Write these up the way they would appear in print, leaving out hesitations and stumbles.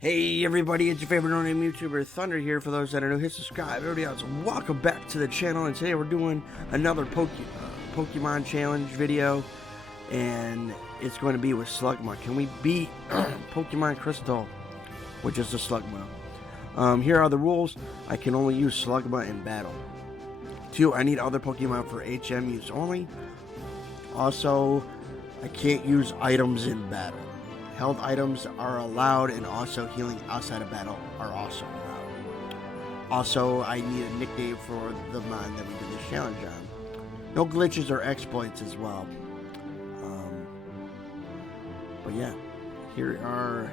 Hey everybody, it's your favorite no-name YouTuber, Thunder here. For those that are new, hit subscribe. Everybody else, welcome back to the channel. And today we're doing another Pokemon challenge video. And it's going to be with Slugma. Can we beat Pokemon Crystal, which is the Slugma? Here are the rules. I can only use Slugma in battle. 2, I need other Pokemon for HM use only. Also, I can't use items in battle. Held items are allowed, and also healing outside of battle are also allowed. Also, I need a nickname for the mon that we did this challenge on. No glitches or exploits as well. But yeah, here are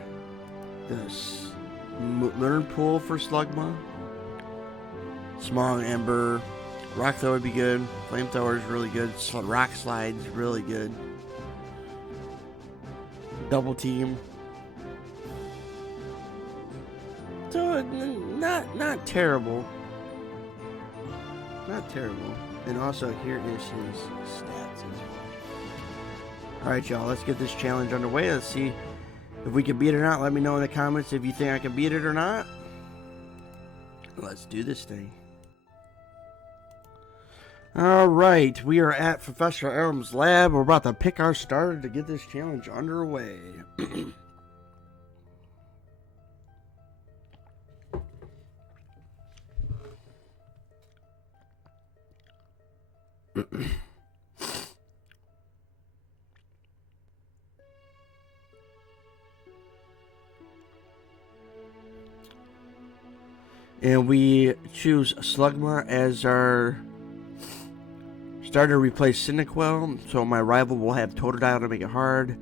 this learn pool for Slugma. Small Ember. Rock Throw would be good. Flamethrower is really good. Rock Slide's really good. Double Team. So not terrible. Not terrible. And also here is his stats as well. Alright y'all, let's get this challenge underway. Let's see if we can beat it or not. Let me know in the comments if you think I can beat it or not. Let's do this thing. Alright, we are at Professor Elm's lab. We're about to pick our starter to get this challenge underway. And we choose Slugma as our starter to replace Cyndaquil, so my rival will have Totodile to make it hard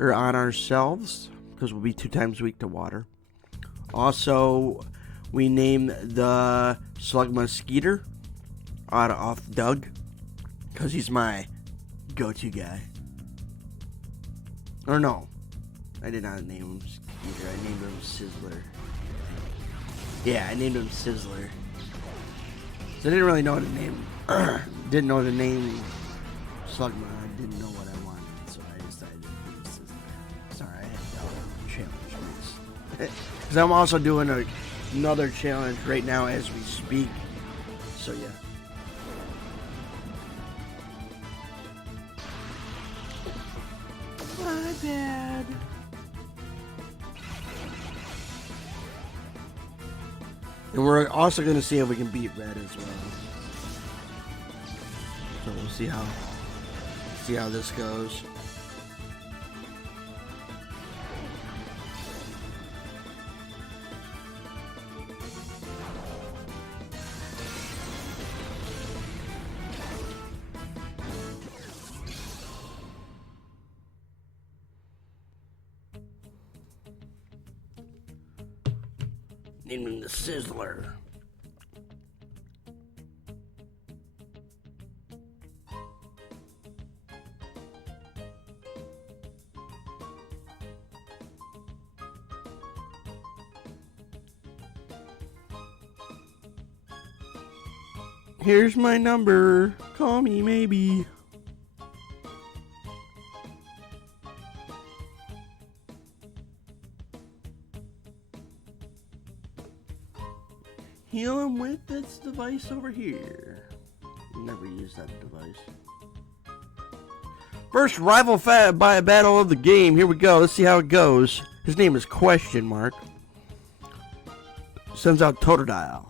on ourselves, because we'll be 2 times weak to water. Also, we name the Slugma Skeeter off Doug, because he's my go-to guy. Or no, I did not name him Skeeter, I named him Sizzler. Yeah, I named him Sizzler. So I didn't really know the name. Didn't know the name Slugma. I didn't know what I wanted, so I decided to do Sizzler. Sorry, I had to challenge. Because I'm also doing another challenge right now as we speak. So yeah. My bad. And we're also going to see if we can beat Red as well. So we'll see how this goes. Name him the Sizzler. Here's my number. Call me maybe. Heal him with this device over here. Never use that device. First rival by battle of the game. Here we go. Let's see how it goes. His name is Question Mark. Sends out Totodile.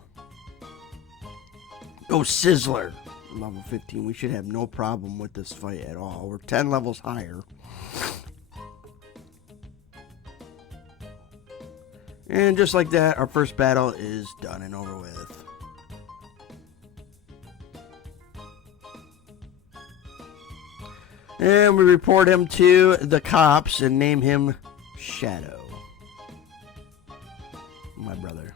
Oh, Sizzler. Level 15. We should have no problem with this fight at all. We're 10 levels higher. And just like that, our first battle is done and over with. And we report him to the cops and name him Shadow. My brother.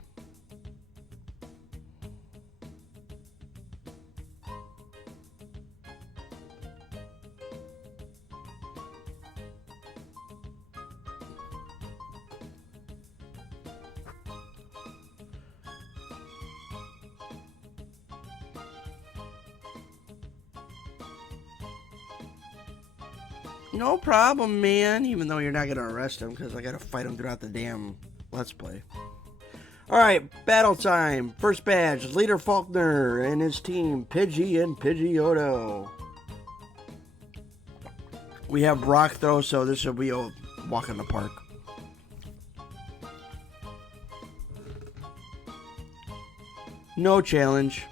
No problem, man. Even though you're not going to arrest him, because I got to fight him throughout the damn Let's Play. Alright, battle time. First badge, Leader Faulkner and his team, Pidgey and Pidgeotto. We have rock throw, so this will be a walk in the park. No challenge.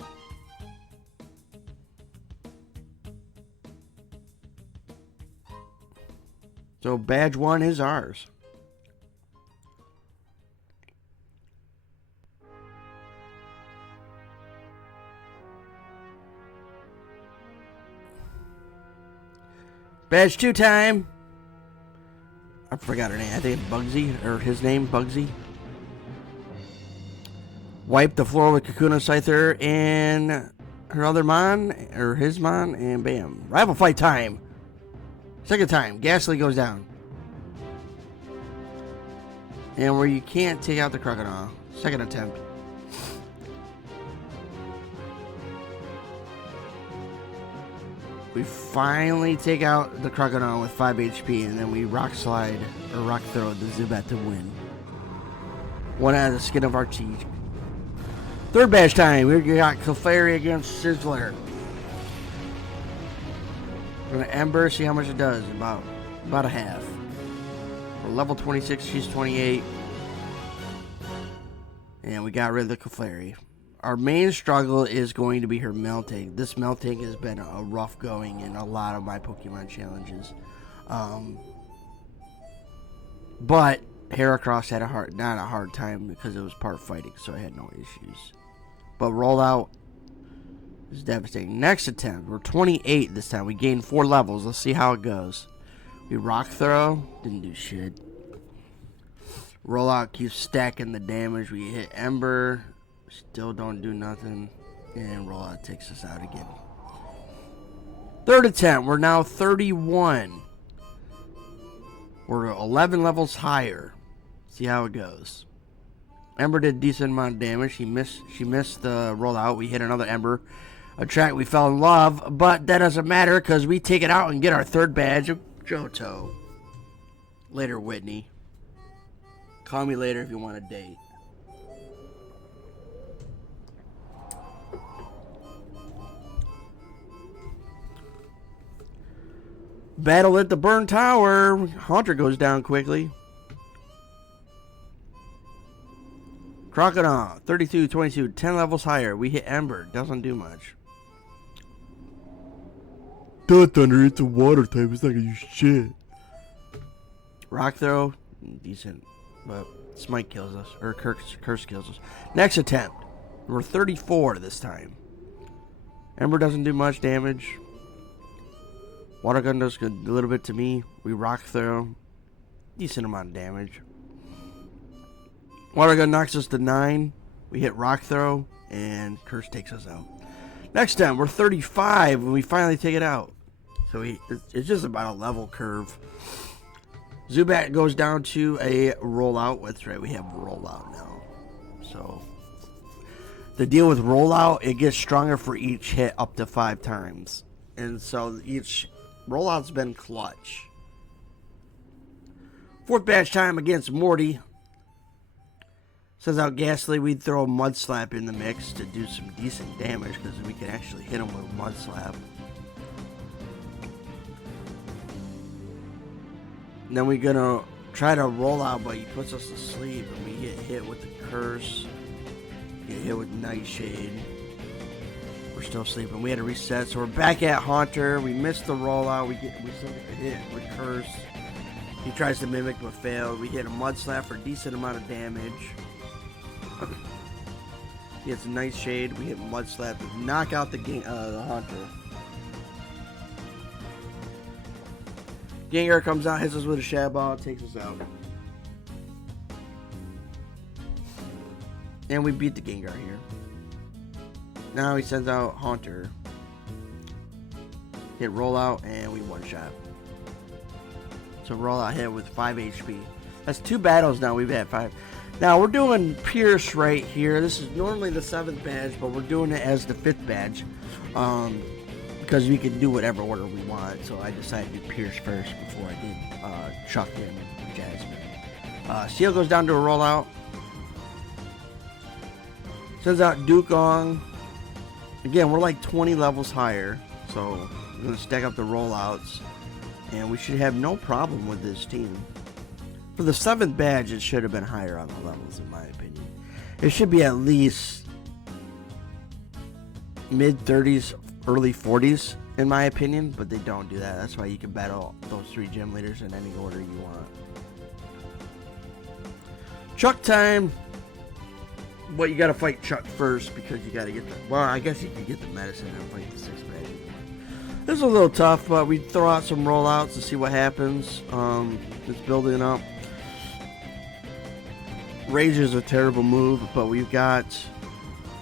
So badge 1 is ours. Badge 2 time. I forgot her name. I think it's Bugsy, or his name, Bugsy. Wipe the floor with Kakuna Scyther and her other Mon, or his Mon, and bam. Rival fight time. Second time, Ghastly goes down. And where you can't take out the Crocodile. Second attempt. We finally take out the Crocodile with 5 HP, and then we rock slide, or rock throw the Zubat to win. One out of the skin of our teeth. Third badge time, we got Clefairy against Sizzler. We're gonna Ember, see how much it does. About a half. We're level 26, she's 28. And we got rid of the Clefairy. Our main struggle is going to be her Melting. This Melting has been a rough going in a lot of my Pokemon challenges. But Heracross had not a hard time because it was part fighting, so I had no issues. But rollout is devastating. Next attempt, we're 28 this time. We gained 4 levels. Let's see how it goes. We rock throw, didn't do shit. Rollout keeps stacking the damage. We hit Ember, still don't do nothing. And rollout takes us out again. Third attempt, we're now 31. We're 11 levels higher. See how it goes. Ember did a decent amount of damage. She missed the rollout. We hit another Ember. A track we fell in love, but that doesn't matter because we take it out and get our third badge of Johto. Later, Whitney. Call me later if you want a date. Battle at the Burn Tower. Haunter goes down quickly. Crocodile, 32, 22, 10 levels higher. We hit Ember. Doesn't do much. Duh, Thunder, it's a water type. It's not gonna use shit. Rock throw, decent. But Smite kills us. Or Curse kills us. Next attempt. We're 34 this time. Ember doesn't do much damage. Water gun does a little bit to me. We rock throw. Decent amount of damage. Water gun knocks us to 9. We hit rock throw. And Curse takes us out. Next time, we're 35 when we finally take it out. So it's just about a level curve. Zubat goes down to a rollout. That's right, we have rollout now. So the deal with rollout, it gets stronger for each hit up to 5 times. And so each rollout's been clutch. Fourth badge time against Morty. Says out Ghastly, we'd throw a Mud Slap in the mix to do some decent damage because we can actually hit him with a Mud Slap. And then we're gonna try to roll out, but he puts us to sleep and we get hit with the Curse. Get hit with Nightshade. We're still sleeping. We had to reset, so we're back at Haunter. We missed the rollout. We still get hit with Curse. He tries to mimic but failed. We hit a Mud Slap for a decent amount of damage. He hits a Nightshade. We hit Mud Slap. We knock out the Haunter. Gengar comes out, hits us with a Shadow Ball, takes us out. And we beat the Gengar here. Now he sends out Haunter. Hit rollout, and we one-shot. So rollout hit with 5 HP. That's 2 battles now. We've had 5. Now we're doing Pierce right here. This is normally the 7th badge, but we're doing it as the 5th badge. Because we can do whatever order we want. So I decided to do Pierce first before I did Chuck and Jasmine. Seal goes down to a rollout. Sends out Dukong. Again, we're like 20 levels higher, so we're going to stack up the rollouts, and we should have no problem with this team. For the 7th badge, it should have been higher on the levels, in my opinion. It should be at least mid-30s, early 40s, in my opinion, but they don't do that. That's why you can battle those 3 gym leaders in any order you want. Chuck time! But you gotta fight Chuck first because you gotta get the... Well, I guess you could get the medicine and fight the 6th badge. This is a little tough, but we throw out some rollouts to see what happens. It's building up. Rage is a terrible move, but we've got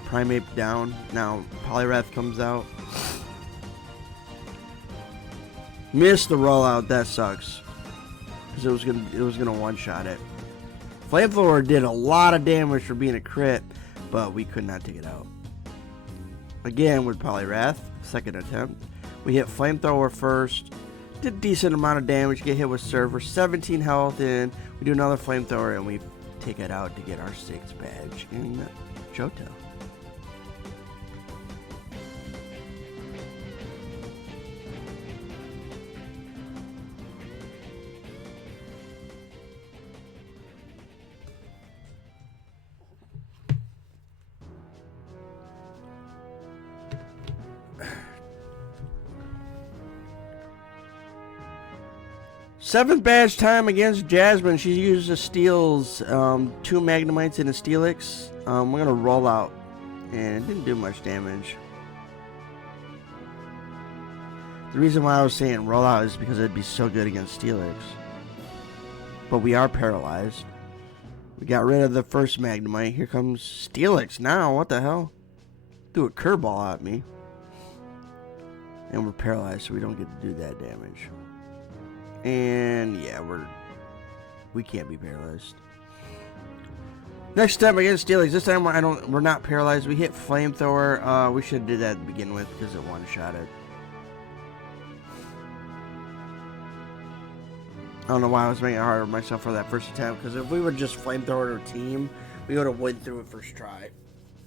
Primeape down. Now Poliwrath comes out. Missed the rollout. That sucks. Because it was gonna one-shot it. Flamethrower did a lot of damage for being a crit, but we could not take it out. Again with Poliwrath, 2nd attempt. We hit Flamethrower first. Did a decent amount of damage. Get hit with Surfer. 17 health in. We do another Flamethrower and we take it out to get our 6th badge in Johto. Seventh badge time against Jasmine. She uses Steel's 2 Magnemites and a Steelix. We're gonna roll out, and it didn't do much damage. The reason why I was saying roll out is because it'd be so good against Steelix. But we are paralyzed. We got rid of the first Magnemite. Here comes Steelix now. What the hell? Threw a curveball at me. And we're paralyzed, so we don't get to do that damage. And yeah, we can't be paralyzed. Next time against Steelix. This time we're not paralyzed. We hit Flamethrower. We should have did that to begin with because it one-shot it. I don't know why I was making it harder on myself for that first attempt, because if we would just Flamethrower our team, we would have went through it first try.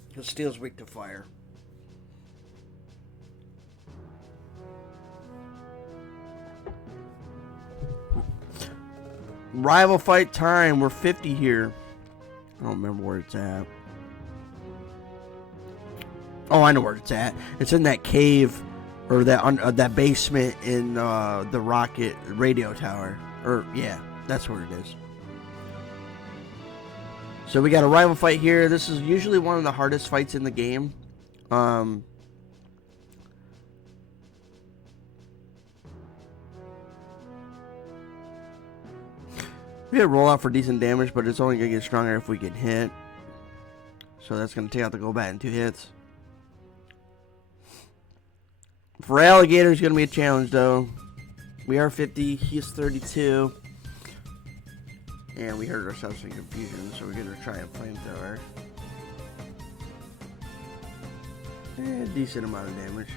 Because Steel's weak to fire. Rival fight time. We're 50 here. I don't remember where it's at. Oh, I know where it's at. It's in that cave, or that basement in the rocket radio tower. Or yeah, that's where it is. So we got a rival fight here. This is usually one of the hardest fights in the game. We had roll out for decent damage, but it's only going to get stronger if we get hit. So that's going to take out the Golbat in 2 hits. For Alligator, it's going to be a challenge, though. We are 50, he's 32. And we hurt ourselves in confusion, so we're going to try and Flamethrower. Decent amount of damage.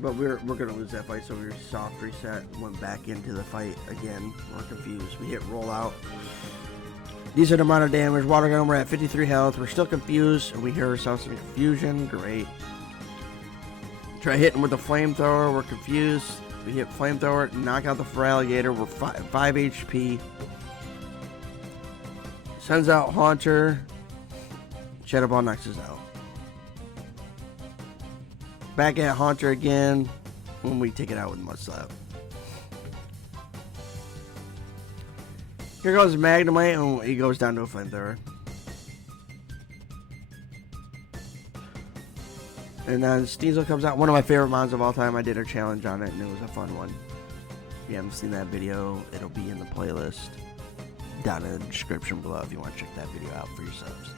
But we're going to lose that fight, so we soft reset, went back into the fight again. We're confused. We hit rollout. Decent amount of damage. Water gun, we're at 53 health. We're still confused, and we hear ourselves in confusion. Great. Try hitting with the Flamethrower. We're confused. We hit Flamethrower, knock out the Feraligatr. We're 5 HP. Sends out Haunter. Shadow Ball knocks us out. Back at Haunter again when we take it out with Mudslap. Here goes Magnemite, and he goes down to a Flamethrower. And then Sneasel comes out. One of my favorite mons of all time. I did a challenge on it, and it was a fun one. If you haven't seen that video, it'll be in the playlist down in the description below if you want to check that video out for yourselves.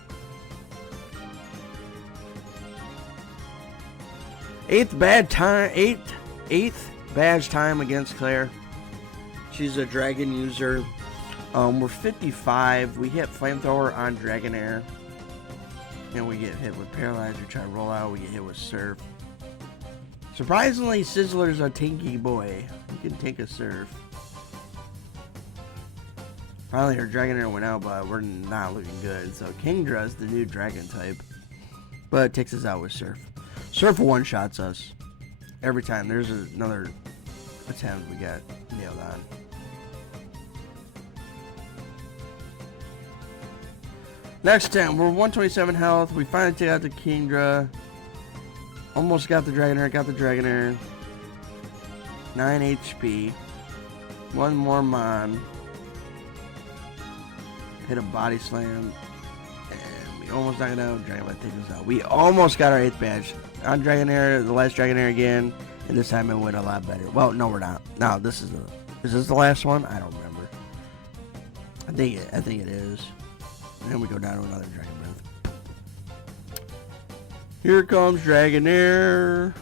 Eighth badge time against Claire. She's a dragon user. We're 55. We hit Flamethrower on Dragonair. And we get hit with Paralyze. We try to roll out. We get hit with Surf. Surprisingly, Sizzler's a tanky boy. He can take a Surf. Finally, her Dragonair went out, but we're not looking good. So Kingdra's the new dragon type. But it takes us out with Surf. Surf one-shots us every time. There's another attempt we got nailed on. Next time, we're 127 health. We finally take out the Kingdra. Almost got the Dragonair. Got the Dragonair. 9 HP. One more Mon. Hit a body slam. And we almost knocked it out. Dragonbite takes us out. We almost got our 8th badge. On Dragonair, the last Dragonair again. And this time it went a lot better. Well, no, we're not. No, is this the last one? I don't remember. I think it is. And then we go down to another Dragon Breath. Here comes Dragonair.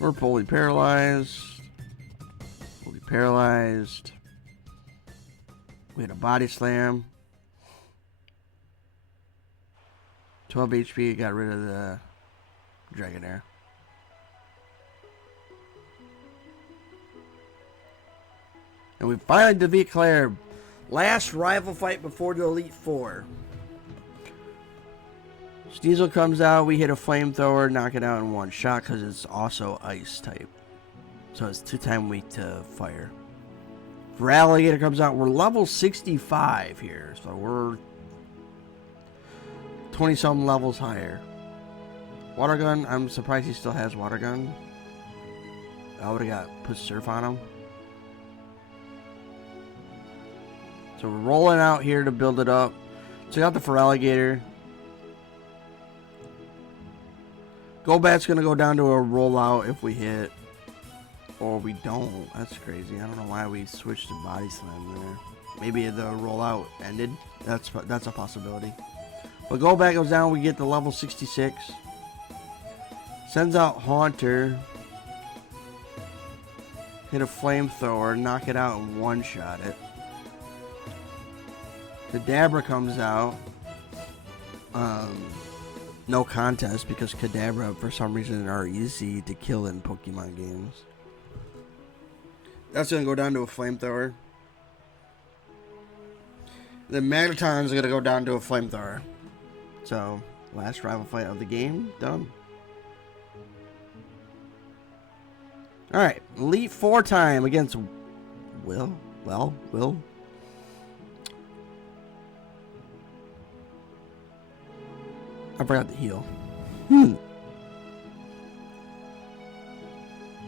We're fully paralyzed. Fully paralyzed. We had a body slam. 12 HP, got rid of the Dragonair. And we finally defeat Claire. Last rival fight before the Elite Four. Sneasel comes out, we hit a flamethrower, knock it out in one shot because it's also ice type. So it's 2-time weak to fire. Alligator comes out, we're level 65 here. So we're 20-something levels higher. Water gun, I'm surprised he still has water gun. I would have put Surf on him. So we're rolling out here to build it up. Check out the Alligator. Golbat's going to go down to a rollout if we hit. Or we don't. That's crazy. I don't know why we switched to Body Slam there. Maybe the rollout ended. That's a possibility. But Golbat goes down. We get to level 66. Sends out Haunter. Hit a Flamethrower. Knock it out and one-shot it. Kadabra comes out. No contest because Kadabra for some reason are easy to kill in Pokemon games. That's going to go down to a flamethrower. The Magneton's going to go down to a flamethrower. So, last rival fight of the game, done. Alright, Elite 4 time against Will. I forgot to heal.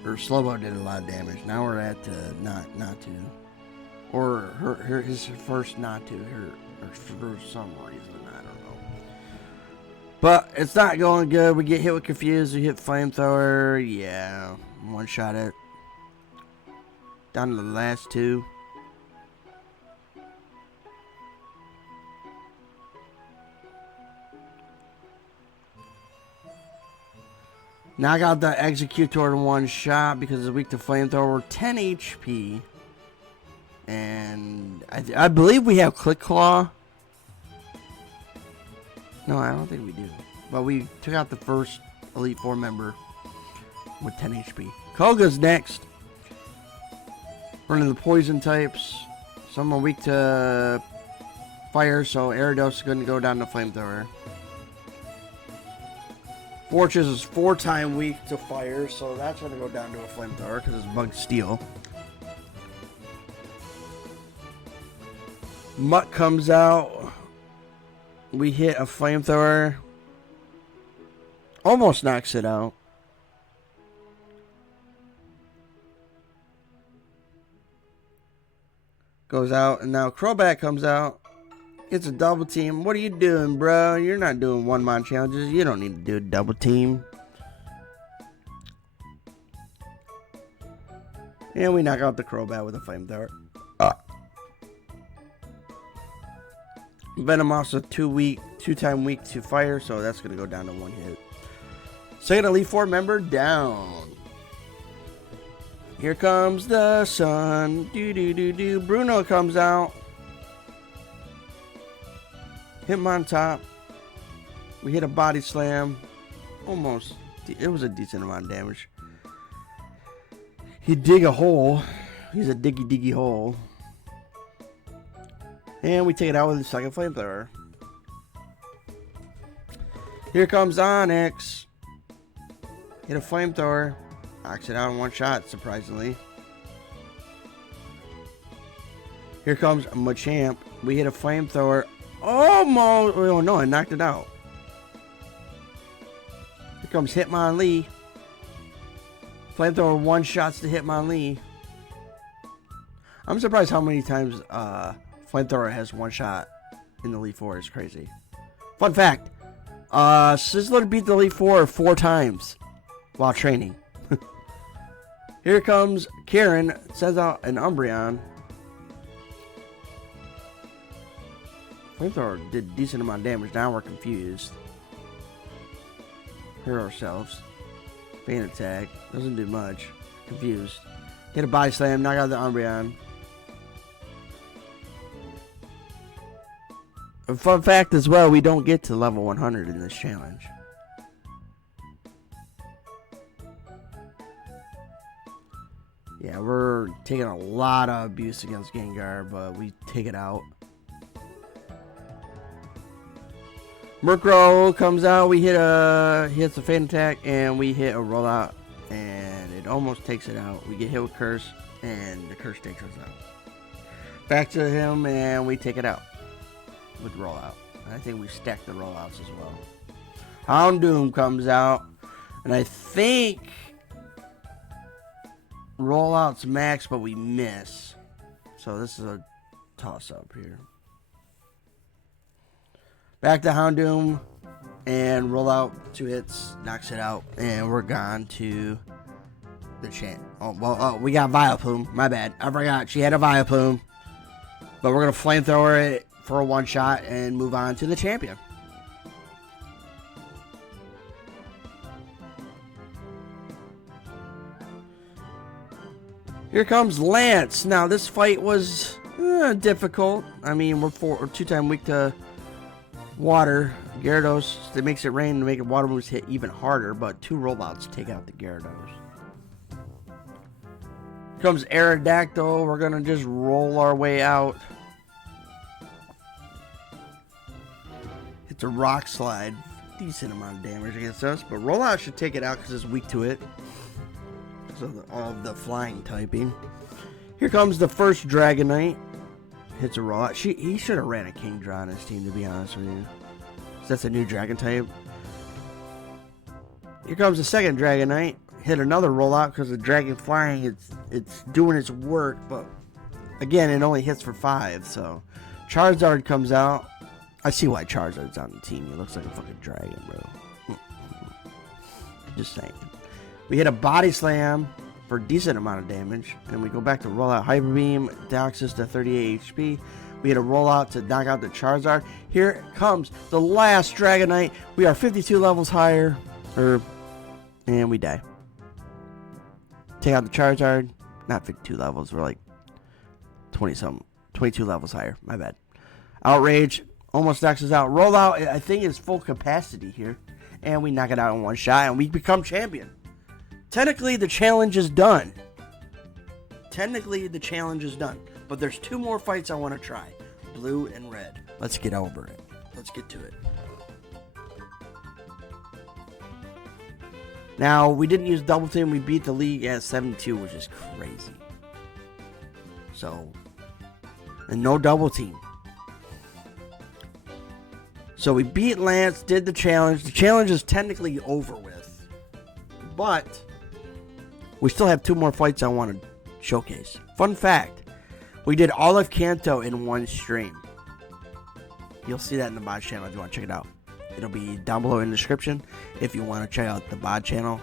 Her Slugma did a lot of damage. Now we're at not to. Or his first not to. For some reason. I don't know. But it's not going good. We get hit with Confuse. We hit Flamethrower. Yeah. One shot it. Down to the last 2. Knock out the Executor in one shot because it's weak to Flamethrower. 10 HP. And I believe we have Click Claw. No, I don't think we do. But we took out the first Elite Four member with 10 HP. Koga's next. Running the poison types. Some are weak to fire, so Gyarados is going to go down to Flamethrower. Fortress is 4-time weak to fire, so that's going to go down to a Flamethrower because it's Bug Steel. Mutt comes out. We hit a Flamethrower. Almost knocks it out. Goes out, and now Crobat comes out. It's a double team. What are you doing, bro? You're not doing one-man challenges. You don't need to do a double team. And we knock out the Crobat with a Flamethrower. Venomoth's 2-time weak to fire, so that's going to go down to 1 hit. Second Elite Four member down. Here comes the sun. Bruno comes out. Hit him on top. We hit a body slam. Almost. It was a decent amount of damage. He dig a hole. He's a diggy hole. And we take it out with the second Flamethrower. Here comes Onyx. Hit a flamethrower. Knocks it out in one shot, surprisingly. Here comes Machamp. We hit a flamethrower. Almost. Oh no, I knocked it out. Here comes Hitmonlee. Flamethrower one shots to Hitmonlee. I'm surprised how many times Flamethrower has one shot in the Elite Four. It's crazy. Fun fact. Sizzler beat the Elite Four 4 times while training. Here comes Karen. Sends out an Umbreon. Flamethrower did a decent amount of damage. Now we're confused. Hurt ourselves. Fan attack. Doesn't do much. Confused. Hit a body slam. Knock out the Umbreon. A fun fact as well, we don't get to level 100 in this challenge. Yeah, we're taking a lot of abuse against Gengar, but we take it out. Murkrow comes out, we hits a Fan Attack, and we hit a Rollout, and it almost takes it out. We get hit with Curse, and the Curse takes us out. Back to him, and we take it out with Rollout. And I think we stacked the Rollouts as well. Houndoom comes out, and I think Rollout's max, but we miss. So this is a toss-up here. Back to Houndoom, and Rollout 2 hits, knocks it out, and we're gone to the champ. We got Vileplume. My bad. I forgot. She had a Vileplume. But we're going to Flamethrower it for a one-shot and move on to the champion. Here comes Lance. Now, this fight was difficult. I mean, we're 2-time weak to water. Gyarados, that makes it rain to make water moves hit even harder, but 2 rollouts take out the Gyarados. Here comes Aerodactyl. We're going to just roll our way out. It's a Rock Slide. Decent amount of damage against us, but rollout should take it out because it's weak to it. So all of the flying typing. Here comes the first Dragonite. Hits a rollout. He should have ran a Kingdra on his team, to be honest with you. So that's a new Dragon type. Here comes the second Dragonite. Hit another rollout because the Dragon flying, it's doing its work, but again, it only hits for 5. So Charizard comes out. I see why Charizard's on the team. He looks like a fucking dragon, bro. Just saying. We hit a Body Slam for a decent amount of damage, and we go back to rollout Hyper Beam, knocks us to 38 HP. We hit a rollout to knock out the Charizard. Here comes the last Dragonite. We are 52 levels higher, and we die. Take out the Charizard. Not 52 levels. We're like 22 levels higher. My bad. Outrage almost knocks us out. Rollout, I think, is full capacity here, and we knock it out in one shot, and we become champion. Technically, the challenge is done. But there's 2 more fights I want to try. Blue and red. Let's get over it. Let's get to it. Now, we didn't use Double Team. We beat the league at 72, which is crazy. So, and no Double Team. So we beat Lance, did the challenge. The challenge is technically over with. But we still have 2 more fights I want to showcase. Fun fact, we did all of Kanto in one stream. You'll see that in the BOD channel if you want to check it out. It'll be down below in the description if you want to check out the BOD channel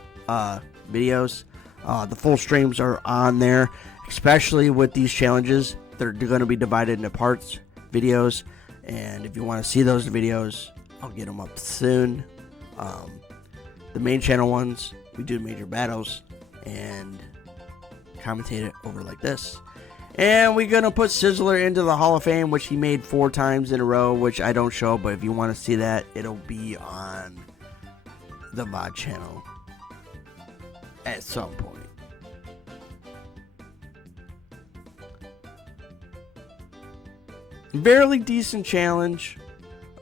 videos. The full streams are on there, especially with these challenges. They're going to be divided into parts, videos, and if you want to see those videos, I'll get them up soon. The main channel ones, we do major battles and commentate it over like this. And we're going to put Sizzler into the Hall of Fame, which he made 4 times in a row, which I don't show, but if you want to see that, it'll be on the VOD channel at some point. Barely decent challenge.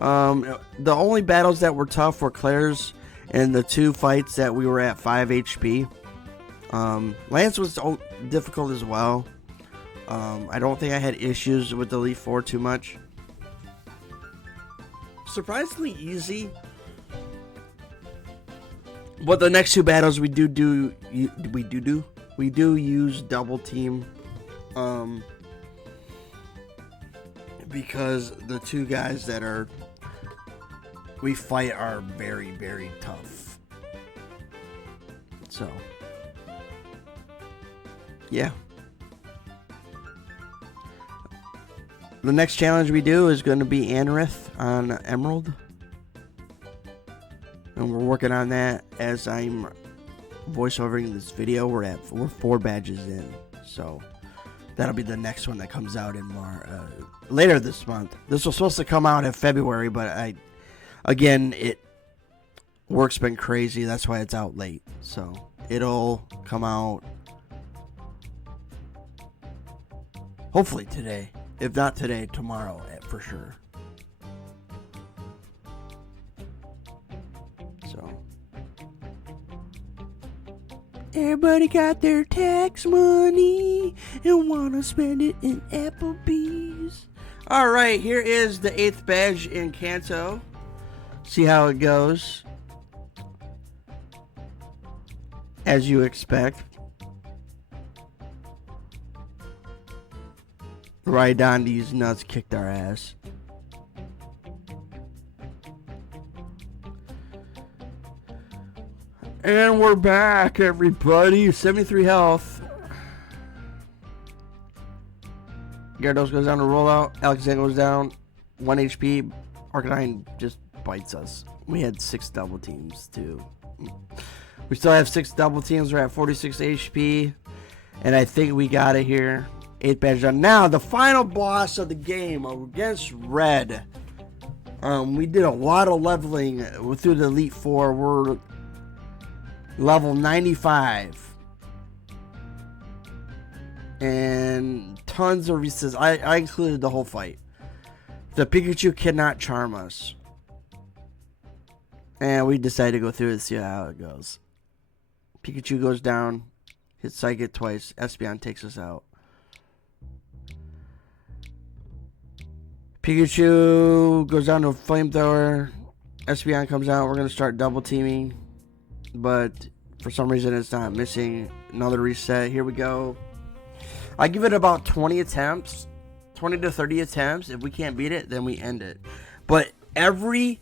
The only battles that were tough were Claire's and the 2 fights that we were at 5 HP. Lance was difficult as well. I don't think I had issues with the Elite 4 too much. Surprisingly easy. But the next 2 battles we do use double team. Because the 2 guys that we fight are very, very tough. So, yeah. The next challenge we do is going to be Anorith on Emerald. And we're working on that as I'm voiceovering this video. We're 4 badges in. So, that'll be the next one that comes out in later this month. This was supposed to come out in February, but work's been crazy. That's why it's out late. So it'll come out hopefully today. If not today, tomorrow for sure. So everybody got their tax money and wanna spend it in Applebee's. Alright, here is the 8th badge in Kanto. See how it goes. As you expect. Rhydondi's nuts kicked our ass. And we're back, everybody. 73 health. Gyarados goes down to rollout. Alexander goes down. 1 HP. Arcanine just bites us. We had 6 double teams, too. We still have 6 double teams. We're at 46 HP. And I think we got it here. 8 badge done. Now, the final boss of the game against Red. We did a lot of leveling through the Elite 4. We're level 95. And tons of resistance. I included the whole fight. The Pikachu cannot charm us. And we decided to go through it and see how it goes. Pikachu goes down. Hits Psychic twice. Espeon takes us out. Pikachu goes down to a Flamethrower. Espeon comes out. We're going to start double teaming. But for some reason it's not missing. Another reset. Here we go. I give it about 20 attempts. 20 to 30 attempts. If we can't beat it, then we end it. But every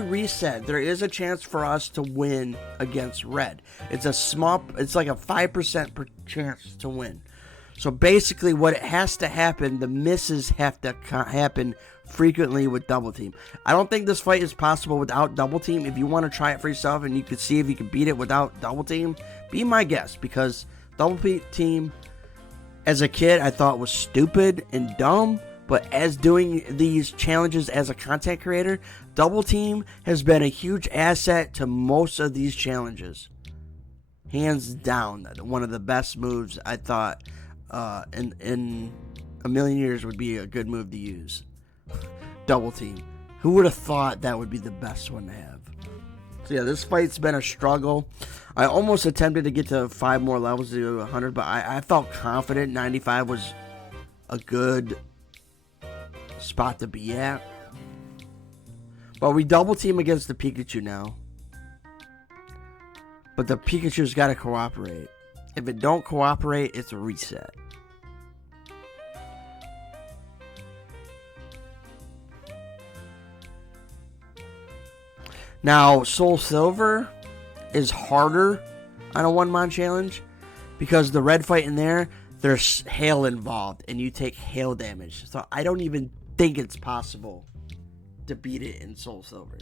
reset, there is a chance for us to win against Red. It's like a 5% chance to win. So basically what it has to happen, the misses have to happen frequently with double team. I don't think this fight is possible without double team. If you want to try it for yourself and you can see if you can beat it without double team, be my guest, because double team as a kid I thought was stupid and dumb, but as doing these challenges as a content creator, double team has been a huge asset to most of these challenges. Hands down, one of the best moves I thought in a million years would be a good move to use. Double team. Who would have thought that would be the best one to have? So yeah, this fight's been a struggle. I almost attempted to get to 5 more levels to do 100, but I felt confident 95 was a good spot to be at. But we double team against the Pikachu now. But the Pikachu's got to cooperate. If it don't cooperate, it's a reset. Now, Soul Silver is harder on a one-mon challenge because the red fight in there, there's hail involved and you take hail damage. So I don't even think it's possible to beat it in Soul Silver.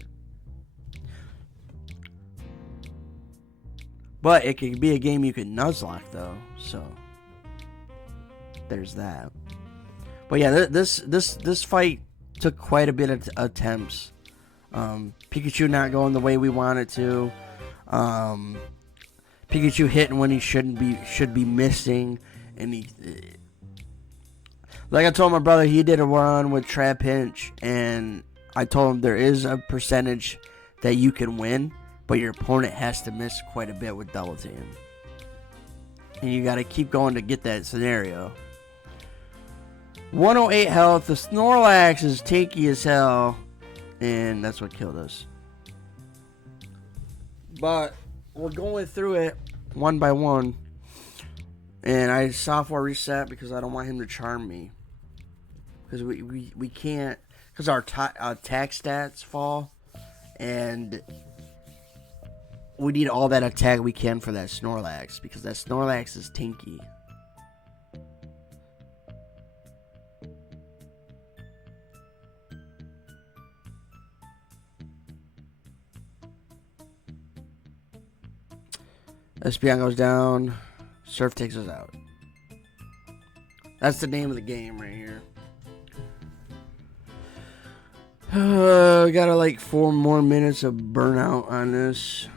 But it can be a game you can Nuzlocke though, so there's that. But yeah, this fight took quite a bit of attempts. Pikachu not going the way we want it to. Pikachu hitting when he should be missing, and Like I told my brother, he did a run with Trap Pinch, and I told him there is a percentage that you can win, but your opponent has to miss quite a bit with double team. And you got to keep going to get that scenario. 108 health. The Snorlax is tanky as hell, and that's what killed us. But we're going through it one by one. And I software reset because I don't want him to charm me. Because we can't, because our attack stats fall, and we need all that attack we can for that Snorlax, because that Snorlax is tinky. Espeon goes down, Surf takes us out. That's the name of the game right here. We got like 4 more minutes of burnout on this,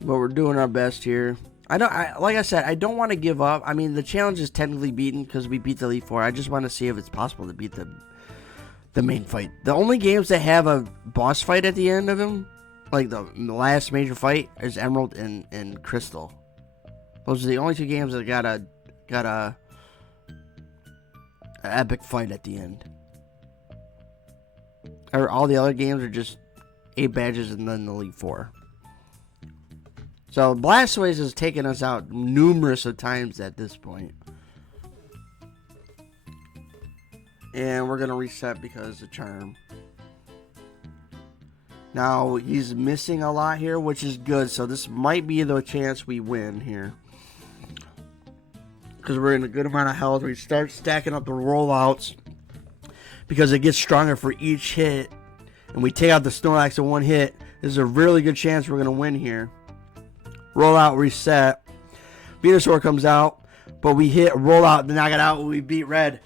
but we're doing our best here. Like I said, I don't want to give up. I mean, the challenge is technically beaten because we beat the Elite Four. I just want to see if it's possible to beat the main fight. The only games that have a boss fight at the end of them, like the last major fight, is Emerald and Crystal. Those are the only 2 games that got a epic fight at the end. Or all the other games are just 8 badges and then the Elite Four. So Blastoise has taken us out numerous of times at this point. And we're going to reset because of Charm. Now, he's missing a lot here, which is good. So this might be the chance we win here. Because we're in a good amount of health. We start stacking up the rollouts, because it gets stronger for each hit. And we take out the Snorlax in one hit. This is a really good chance we're going to win here. Rollout, reset. Venusaur comes out, but we hit rollout to knock it out when we beat Red.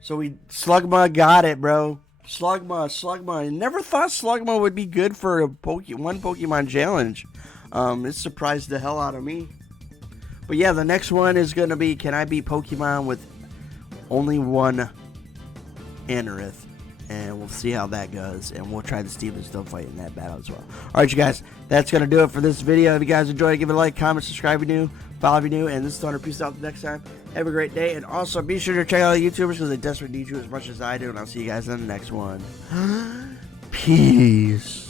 So Slugma got it, bro. Slugma. I never thought Slugma would be good for one Pokemon challenge. It surprised the hell out of me. But yeah, the next one is going to be, can I beat Pokemon with only one Anorith? And we'll see how that goes. And we'll try the Steven Stone fight in that battle as well. Alright, you guys. That's going to do it for this video. If you guys enjoyed it, give it a like, comment, subscribe if you're new, follow if you're new. And this is Thunder. Peace out the next time. Have a great day. And also, be sure to check out the YouTubers because they desperately need you as much as I do. And I'll see you guys in the next one. Peace.